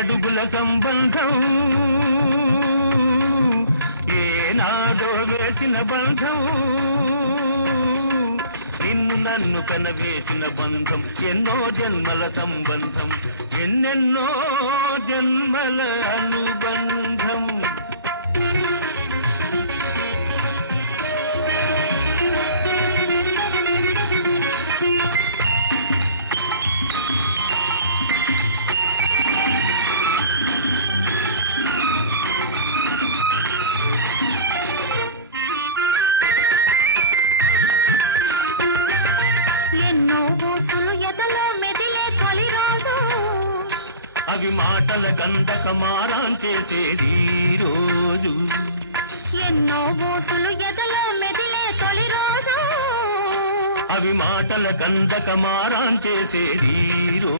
ఏడడుగుల సంబంధం ఏనాడో వేసిన బంధం నిన్ను నన్ను కనవేసిన బంధం ఎన్నో జన్మల సంబంధం ఎన్నెన్నో జన్మల అనుబంధం అవి మాటల గంధక మారాం చేసేది రోజు ఎన్నో బోసులు ఎదలో మెదిలే తొలి రోజు అవి మాటల గంధక మారాం చేసేది